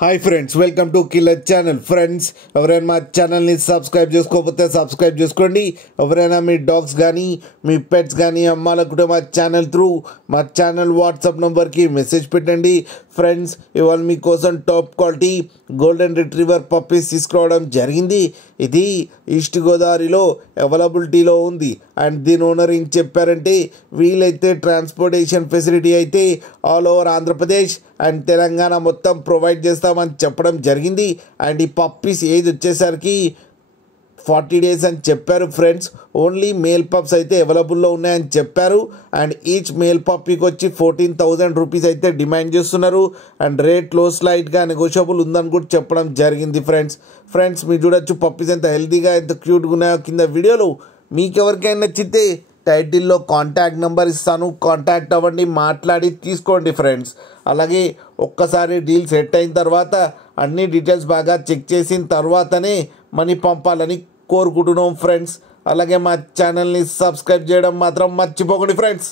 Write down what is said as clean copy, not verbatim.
Hi friends, welcome to killer channel. Friends, ఎవరైనా మా ఛానల్ని సబ్స్క్రైబ్ చేసుకోకపోతే సబ్స్క్రైబ్ చేసుకోండి. ఎవరైనా మీ డాగ్స్ కానీ మీ పెట్స్ కానీ అమ్మాలనుకుంటే మా ఛానల్ త్రూ మా ఛానల్ వాట్సాప్ నెంబర్కి మెసేజ్ పెట్టండి. ఫ్రెండ్స్, ఇవాళ మీకోసం top quality golden retriever puppies తీసుకురావడం జరిగింది. ఇది ఈస్ట్ గోదావరిలో అవైలబిలిటీలో ఉంది. అండ్ దీని ఓనర్ ఏం చెప్పారంటే, వీలైతే ట్రాన్స్పోర్టేషన్ ఫెసిలిటీ అయితే all over Andhra Pradesh and Telangana మొత్తం ప్రొవైడ్ చేస్తామని చెప్పడం జరిగింది. అండ్ ఈ పప్పీస్ ఏజ్ వచ్చేసరికి 40 days అని చెప్పారు. ఫ్రెండ్స్, ఓన్లీ మేల్ పప్స్ అయితే అవైలబుల్లో ఉన్నాయని చెప్పారు. అండ్ ఈచ్ మేల్ పప్పీకి వచ్చి 14,000 రూపీస్ అయితే డిమాండ్ చేస్తున్నారు. అండ్ రేట్లో స్లైట్గా నెగోషియబుల్ ఉందని కూడా చెప్పడం జరిగింది. ఫ్రెండ్స్ మీరు చూడొచ్చు పప్పీస్ ఎంత హెల్తీగా ఎంత క్యూట్గా ఉన్నాయో కింద వీడియోలో. మీకు ఎవరికైనా నచ్చితే టైటిల్లో కాంటాక్ట్ నెంబర్ ఇస్తాను, కాంటాక్ట్ అవ్వండి, మాట్లాడి తీసుకోండి ఫ్రెండ్స్. అలాగే ఒక్కసారి డీల్ సెట్ అయిన తర్వాత అన్ని డీటెయిల్స్ బాగా చెక్ చేసిన తర్వాతనే మనీ పంపాలని కోరుకుంటున్నాం ఫ్రెండ్స్. అలాగే మా ఛానల్ని సబ్స్క్రైబ్ చేయడం మాత్రం మర్చిపోకండి ఫ్రెండ్స్.